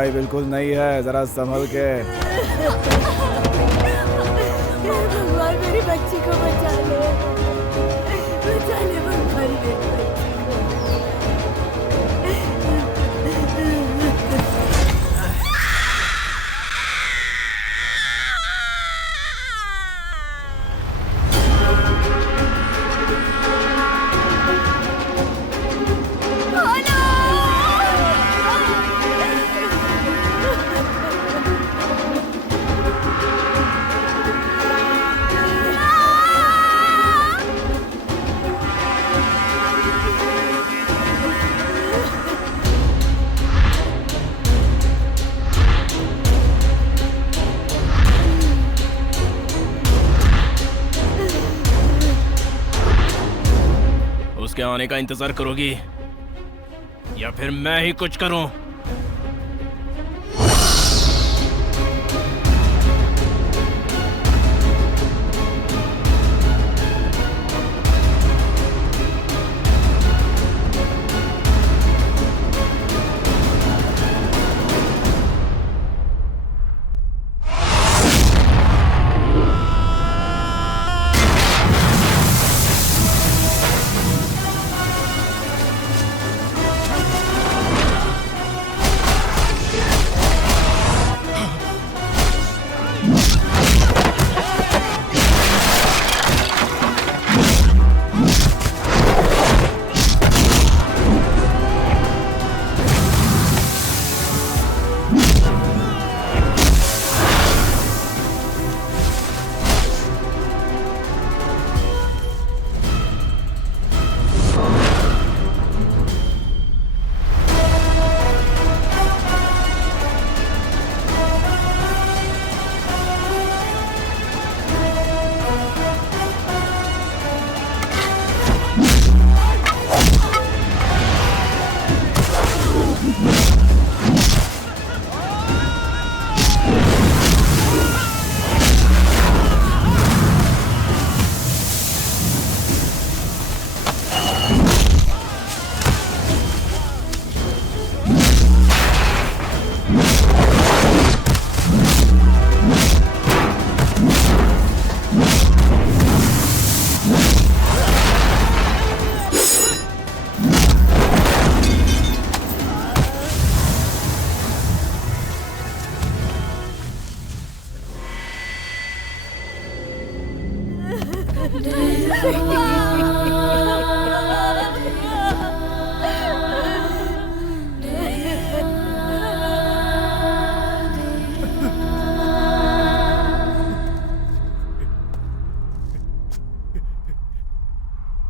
भाई बिल्कुल नहीं है, जरा संभल के। भगवान मेरी बच्ची को बचा ले भगवान मेरी बच्ची को। उसके आने का इंतजार करोगी या फिर मैं ही कुछ करूं?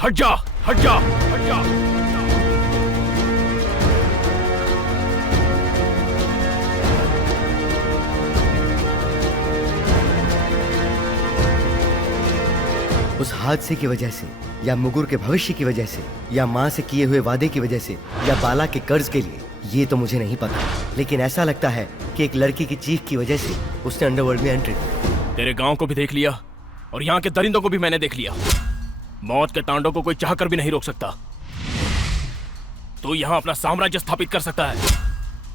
हट जा, हट जा, हट जा। उस हादसे की वजह से या मुगुर के भविष्य की वजह से या माँ से किए हुए वादे की वजह से या बाला के कर्ज के लिए, ये तो मुझे नहीं पता, लेकिन ऐसा लगता है कि एक लड़की की चीख की वजह से उसने अंडरवर्ल्ड में एंट्री की। तेरे गांव को भी देख लिया और यहाँ के दरिंदों को भी मैंने देख लिया। मौत के तांडव को कोई चाहकर भी नहीं रोक सकता। तू यहाँ अपना साम्राज्य स्थापित कर सकता है।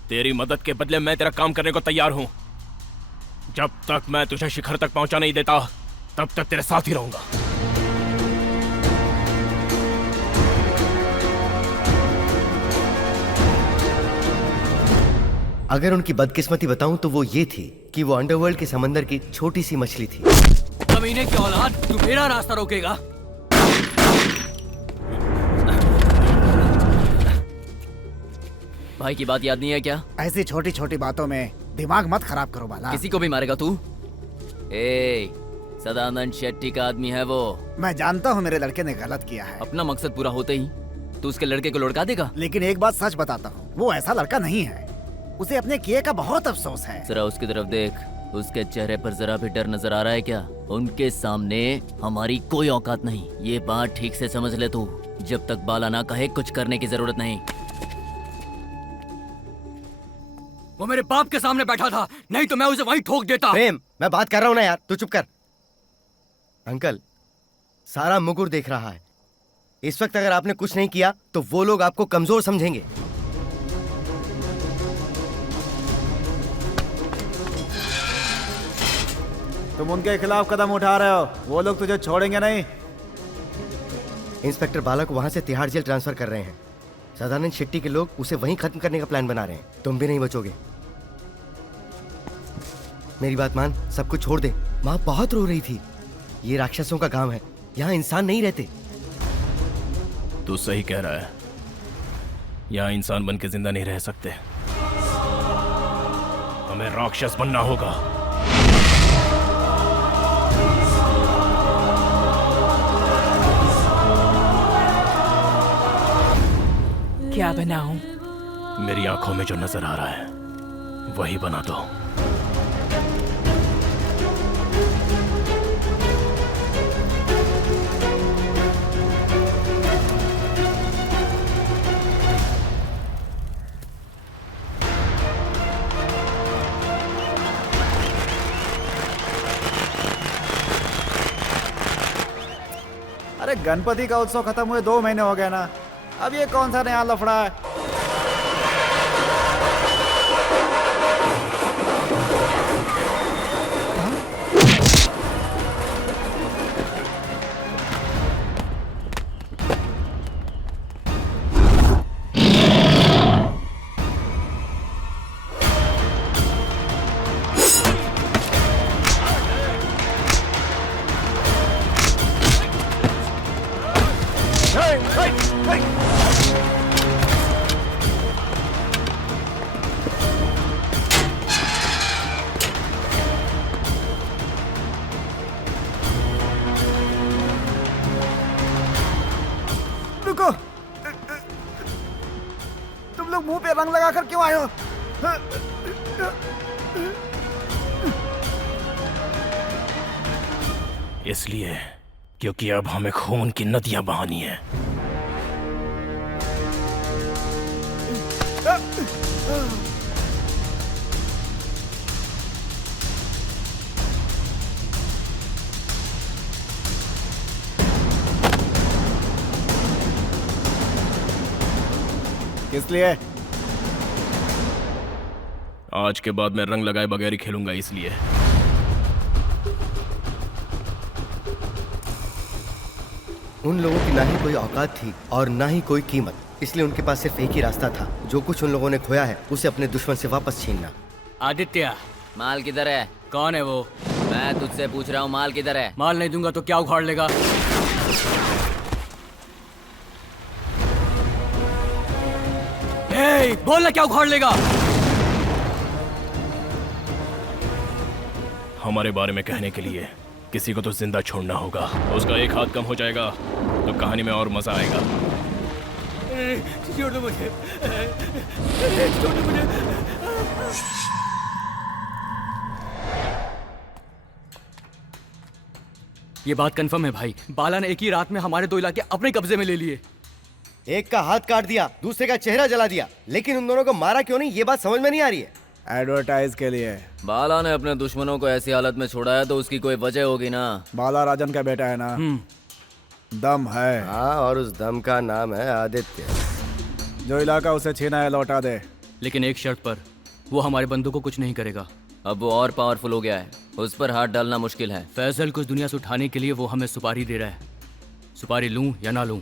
तेरी मदद के बदले मैं तेरा काम करने को तैयार हूं। जब तक मैं तुझे शिखर तक पहुंचा नहीं देता तब तक तेरे साथ ही रहूंगा। अगर उनकी बदकिस्मती बताऊं तो वो ये थी कि वो अंडरवर्ल्ड के समंदर की छोटी सी मछली थी। कमीने की औलाद, तू मेरा रास्ता रोकेगा? भाई की बात याद नहीं है क्या? ऐसी छोटी छोटी बातों में दिमाग मत खराब करो बाला। किसी को भी मारेगा तू? ए, सदानंद शेट्टी का आदमी है वो। मैं जानता हूँ मेरे लड़के ने गलत किया है। अपना मकसद पूरा होते ही तू उसके लड़के को लुढ़का देगा? लेकिन एक बात सच बताता हूँ, वो ऐसा लड़का नहीं है। उसे अपने किए का बहुत अफसोस है। जरा उसकी तरफ देख, उसके चेहरे पर जरा भी डर नजर आ रहा है क्या? उनके सामने हमारी कोई औकात नहीं, ये बात ठीक से समझ ले तू। जब तक बाला ना कहे कुछ करने की जरूरत नहीं। वो मेरे बाप के सामने बैठा था, नहीं तो मैं उसे वहीं ठोक देता। प्रेम, मैं बात कर रहा हूँ ना यार, तू चुप कर। अंकल, सारा मुगुर देख रहा है। इस वक्त अगर आपने कुछ नहीं किया तो वो लोग आपको कमजोर समझेंगे। तुम उनके खिलाफ कदम उठा रहे हो, वो लोग तुझे छोड़ेंगे नहीं। इंस्पेक्टर बाला को वहां से तिहाड़ जेल ट्रांसफर कर रहे हैं। सदानंद शेट्टी के लोग उसे वहीं खत्म करने का प्लान बना रहे हैं। तुम भी नहीं बचोगे। मेरी बात मान, सब कुछ छोड़ दे। माँ बहुत रो रही थी। ये राक्षसों का गांव है, यहाँ इंसान नहीं रहते। तू सही कह रहा है, यहाँ इंसान बन के जिंदा नहीं रह सकते, हमें राक्षस बनना होगा। क्या बनाऊं? मेरी आंखों में जो नजर आ रहा है वही बना दो। अरे गणपति का उत्सव खत्म हुए 2 महीने हो गए ना, अब ये कौन सा नया लफड़ा है? रुको, तुम लोग मुंह पे रंग लगाकर क्यों आए हो? इसलिए क्योंकि अब हमें खून की नदियां बहानी है। किस लिए? आज के बाद मैं रंग लगाए बगैर ही खेलूंगा, इसलिए। उन लोगों की ना ही कोई औकात थी और ना ही कोई कीमत, इसलिए उनके पास सिर्फ एक ही रास्ता था। जो कुछ उन लोगों ने खोया है उसे अपने दुश्मन से वापस छीनना। आदित्य, माल किधर है? कौन है वो? मैं तुझसे पूछ रहा हूँ, माल किधर है? माल नहीं दूंगा तो क्या उखाड़ लेगा? ए, बोलना क्या उखाड़ लेगा? हमारे बारे में कहने के लिए किसी को तो जिंदा छोड़ना होगा। उसका एक हाथ कम हो जाएगा तो कहानी में और मजा आएगा। छोड़ दो मुझे, छोड़ दो मुझे। ये बात कंफर्म है भाई, बाला ने एक ही रात में हमारे 2 इलाके अपने कब्जे में ले लिए। एक का हाथ काट दिया, दूसरे का चेहरा जला दिया, लेकिन उन दोनों को मारा क्यों नहीं, ये बात समझ में नहीं आ रही है। एडवर्टाइज के लिए। बाला ने अपने दुश्मनों को ऐसी हालत में छोड़ा है तो उसकी कोई वजह होगी ना। बाला राजन का बेटा है ना, दम है। हाँ, और उस दम का नाम है आदित्य। जो इलाका उसे छीना है लौटा दे। लेकिन एक शर्त पर, वो हमारे बंदों को कुछ नहीं करेगा। अब वो और पावरफुल हो गया है, उस पर हाथ डालना मुश्किल है। फैसल को इस दुनिया से उठाने के लिए वो हमें सुपारी दे रहा है। सुपारी लूं या ना लूं?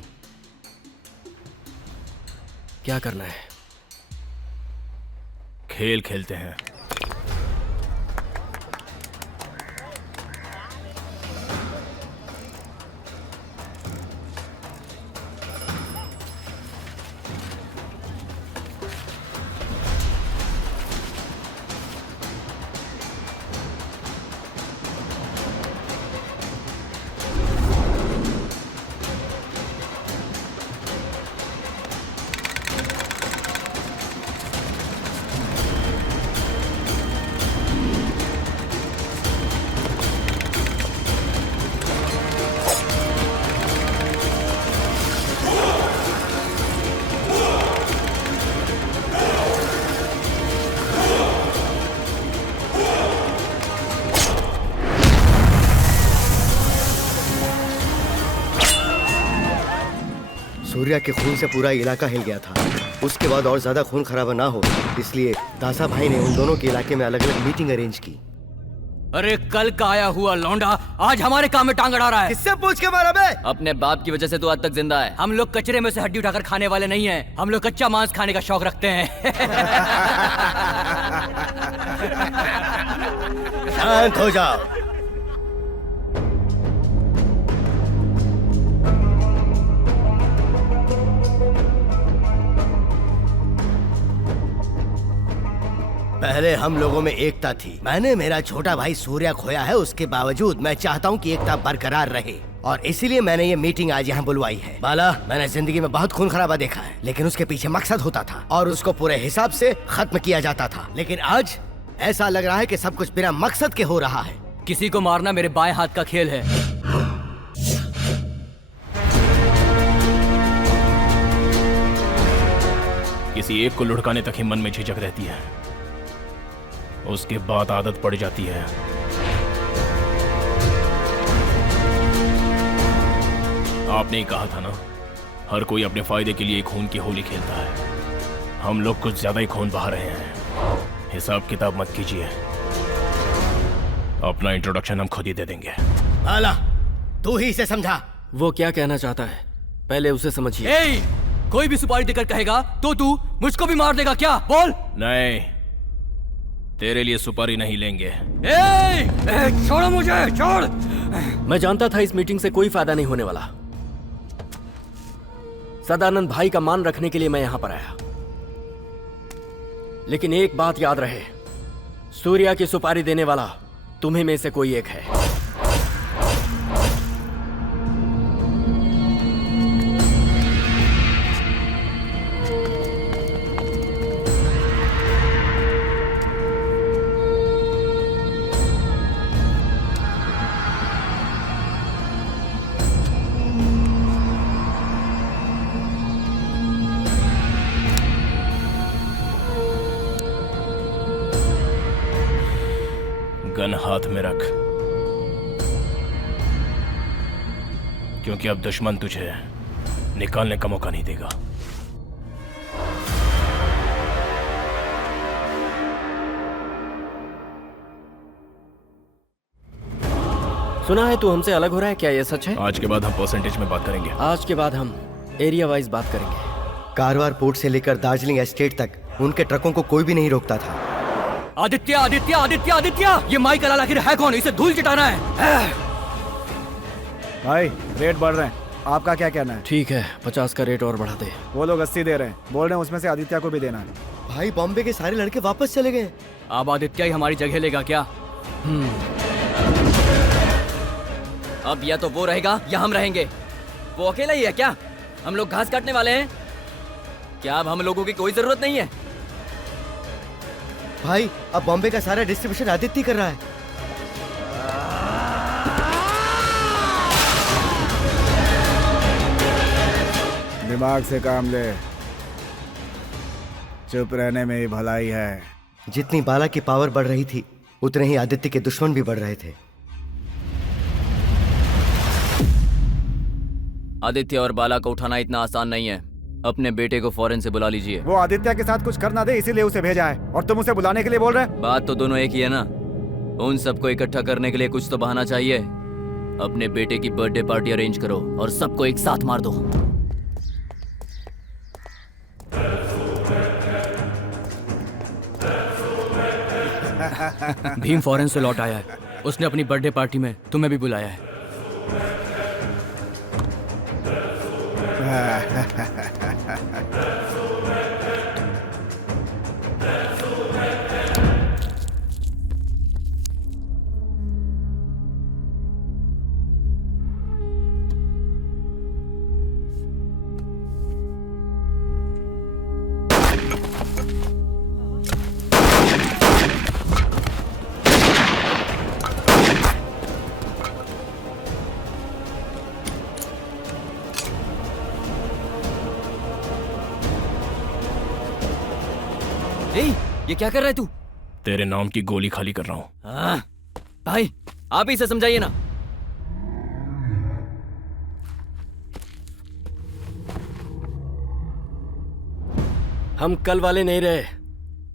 क्या करना है? खेल खेलते हैं। सूर्या के खून से पूरा इलाका हिल गया था। उसके बाद और ज्यादा खून खराबा ना हो, इसलिए दासा भाई ने उन दोनों के इलाके में अलग अलग मीटिंग अरेंज की। अरे कल का आया हुआ लौंडा आज हमारे काम में टांग अड़ा रहा है। किससे पूछ के मारा बे? अपने बाप की वजह से तू आज तक जिंदा है। हम लोग कचरे में से हड्डी उठाकर खाने वाले नहीं हैं। हम लोग कच्चा मांस खाने का शौक रखते हैं। शांत हो जाओ। पहले हम लोगों में एकता थी। मैंने मेरा छोटा भाई सूर्या खोया है, उसके बावजूद मैं चाहता हूँ कि एकता बरकरार रहे और इसीलिए मैंने ये मीटिंग आज यहाँ बुलवाई है। बाला, मैंने जिंदगी में बहुत खून खराबा देखा है, लेकिन उसके पीछे मकसद होता था और उसको पूरे हिसाब से खत्म किया जाता था। लेकिन आज ऐसा लग रहा है कि सब कुछ बिना मकसद के हो रहा है। किसी को मारना मेरे बाएं हाथ का खेल है। किसी एक को लुढ़काने तक ही मन में झिझक रहती है, उसके बाद आदत पड़ जाती है। आपने ही कहा था ना, हर कोई अपने फायदे के लिए खून की होली खेलता है। हम लोग कुछ ज्यादा ही खून बहा रहे हैं। हिसाब किताब मत कीजिए, अपना इंट्रोडक्शन हम खुद ही दे देंगे। बाला, तू ही इसे समझा। वो क्या कहना चाहता है पहले उसे समझिए। ए, कोई भी सुपारी देकर कहेगा तो तू मुझको भी मार देगा क्या? बोल। नहीं, तेरे लिए सुपारी नहीं लेंगे। छोड़ो मुझे, छोड़। मैं जानता था इस मीटिंग से कोई फायदा नहीं होने वाला। सदानंद भाई का मान रखने के लिए मैं यहां पर आया, लेकिन एक बात याद रहे, सूर्या की सुपारी देने वाला तुम्हीं में से कोई एक है। गन हाथ में रख, क्योंकि अब दुश्मन तुझे निकालने का मौका नहीं देगा। सुना है तू हमसे अलग हो रहा है, क्या ये सच है? आज के बाद हम परसेंटेज में बात करेंगे। आज के बाद हम एरिया वाइज बात करेंगे। कारवार पोर्ट से लेकर दार्जिलिंग एस्टेट तक उनके ट्रकों को कोई भी नहीं रोकता था। आदित्य, आदित्य, आदित्य, आदित्य, ये माइक अलाल आखिर है कौन? इसे धूल चटाना है। भाई रेट बढ़ रहे हैं, आपका क्या कहना है? ठीक है, 50 का रेट और बढ़ा दे। वो लोग 80 दे रहे हैं, बोल रहे हैं उसमें से आदित्य को भी देना है। भाई बॉम्बे के सारे लड़के वापस चले गए। अब आदित्य ही हमारी जगह लेगा क्या? अब या तो वो रहेगा या हम रहेंगे। वो अकेला ही है क्या? हम लोग घास काटने वाले हैं क्या? अब हम लोगों की कोई जरूरत नहीं है। भाई अब बॉम्बे का सारा डिस्ट्रीब्यूशन आदित्य कर रहा है। दिमाग से काम ले, चुप रहने में ही भलाई है। जितनी बाला की पावर बढ़ रही थी, उतने ही आदित्य के दुश्मन भी बढ़ रहे थे। आदित्य और बाला को उठाना इतना आसान नहीं है। अपने बेटे को फौरन से बुला लीजिए। वो आदित्य के साथ कुछ करना दे, इसीलिए उसे भेजा है, और तुम उसे बुलाने के लिए बोल रहे? बात तो दोनों एक ही है ना। उन सबको इकट्ठा करने के लिए कुछ तो बहाना चाहिए। अपने बेटे की बर्थडे पार्टी अरेंज करो और सबको एक साथ मार दो। भीम फॉरेन से लौट आया है, उसने अपनी बर्थडे पार्टी में तुम्हें भी बुलाया है। ये क्या कर रहा है तू? तेरे नाम की गोली खाली कर रहा हूं। भाई आप ही इसे समझाइए ना। हम कल वाले नहीं रहे,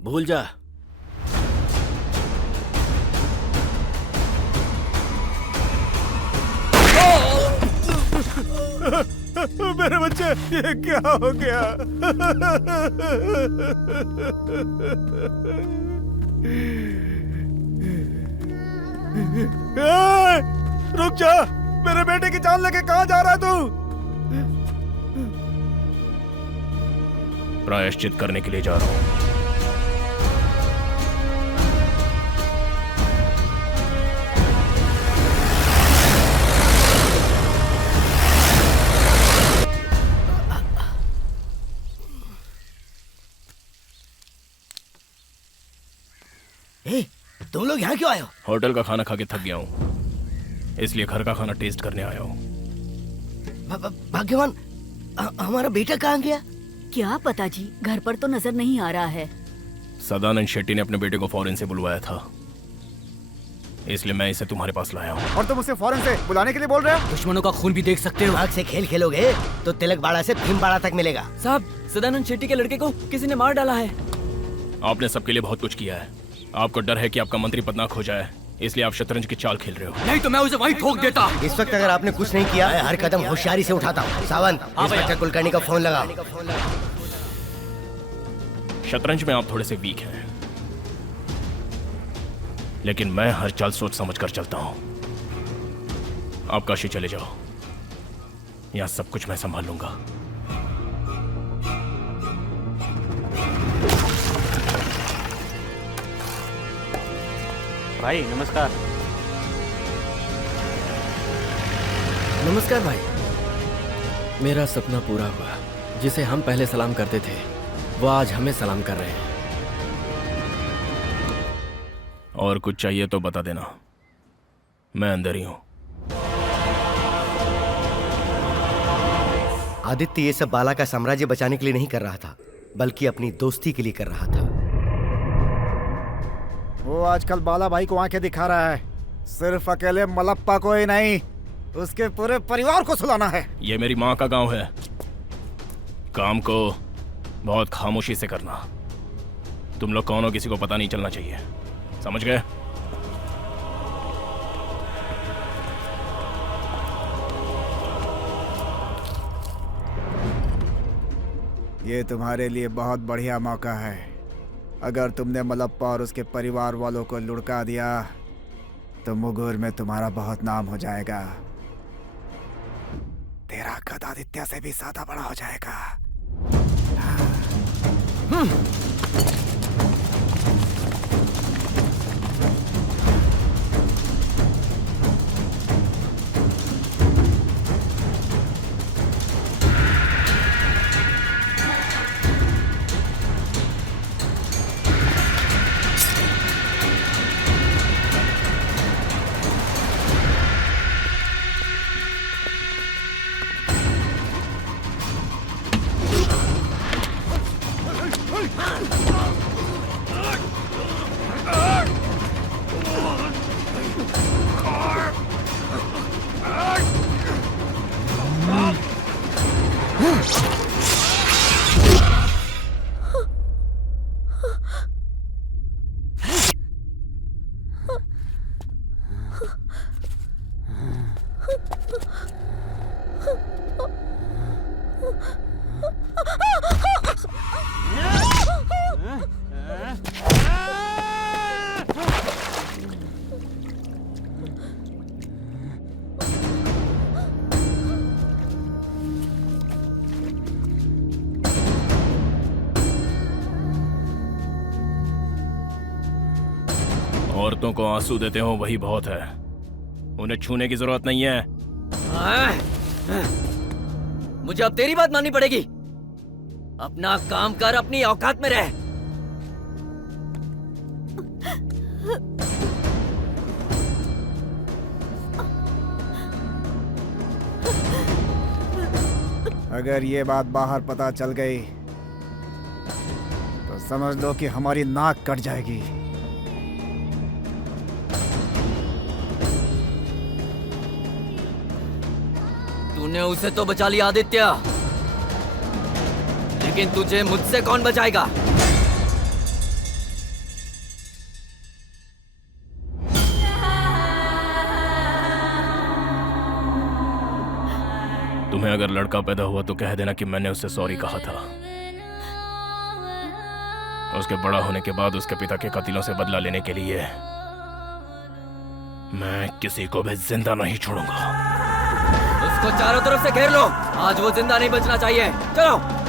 भूल जा। मेरे बच्चे, ये क्या हो गया? ए, रुक जा! मेरे बेटे की जान लेके कहाँ जा रहा है तू? प्रायश्चित करने के लिए जा रहा हूँ। ए, तुम लोग यहाँ क्यों आए हो? होटल का खाना खा के थक गया हूँ, इसलिए घर का खाना टेस्ट करने आया हूँ। भाग्यवान, हमारा बेटा कहाँ गया? क्या पता जी, घर पर तो नजर नहीं आ रहा है। सदानंद शेट्टी ने अपने बेटे को फॉरेन से बुलवाया था, इसलिए मैं इसे तुम्हारे पास लाया हूँ। और तुम उसे फौरन से बुलाने के लिए बोल रहे हो? दुश्मनों का खून भी देख सकते हो। आग से खेल खेलोगे तो तिलक बाड़ा से भीमबाड़ा तक मिलेगा। साहब, सदानंद शेट्टी के लड़के को किसी ने मार डाला है। आपने सबके लिए बहुत कुछ किया है। आपको डर है कि आपका मंत्री पद ना खो जाए, इसलिए आप शतरंज की चाल खेल रहे हो। नहीं तो मैं उसे वहीं ठोक देता। इस वक्त अगर आपने कुछ नहीं किया, मैं हर कदम होशियारी से उठाता हूँ। सावंत, इंस्पेक्टर कुलकर्णी का फोन लगा। शतरंज में आप थोड़े से वीक हैं, लेकिन मैं हर चाल सोच समझ कर चलता हूं। आप काशी चले जाओ, यहां सब कुछ मैं संभाल लूंगा। भाई नमस्कार। नमस्कार भाई। मेरा सपना पूरा हुआ। जिसे हम पहले सलाम करते थे, वो आज हमें सलाम कर रहे हैं। और कुछ चाहिए तो बता देना, मैं अंदर ही हूं। आदित्य ये सब बाला का साम्राज्य बचाने के लिए नहीं कर रहा था, बल्कि अपनी दोस्ती के लिए कर रहा था। वो आजकल बाला भाई को आंखें दिखा रहा है। सिर्फ अकेले मलप्पा को ही नहीं, उसके पूरे परिवार को सुलाना है। ये मेरी माँ का गांव है, काम को बहुत खामोशी से करना। तुम लोग कौन हो किसी को पता नहीं चलना चाहिए, समझ गए? ये तुम्हारे लिए बहुत बढ़िया मौका है। अगर तुमने मलप्पा और उसके परिवार वालों को लुढ़का दिया तो मुगुर में तुम्हारा बहुत नाम हो जाएगा। तेरा कद आदित्य से भी ज्यादा बड़ा हो जाएगा। औरतों को आंसू देते हो वही बहुत है, उन्हें छूने की जरूरत नहीं है। मुझे अब तेरी बात माननी पड़ेगी। अपना काम कर, अपनी औकात में रह। अगर ये बात बाहर पता चल गई तो समझ लो कि हमारी नाक कट जाएगी। तूने उसे तो बचा लिया आदित्य, लेकिन तुझे मुझसे कौन बचाएगा? तुम्हें अगर लड़का पैदा हुआ तो कह देना कि मैंने उससे सॉरी कहा था। उसके बड़ा होने के बाद उसके पिता के कत्लों से बदला लेने के लिए मैं किसी को भी जिंदा नहीं छोड़ूंगा। उसको चारों तरफ से घेर लो। आज वो जिंदा नहीं बचना चाहिए। चलो।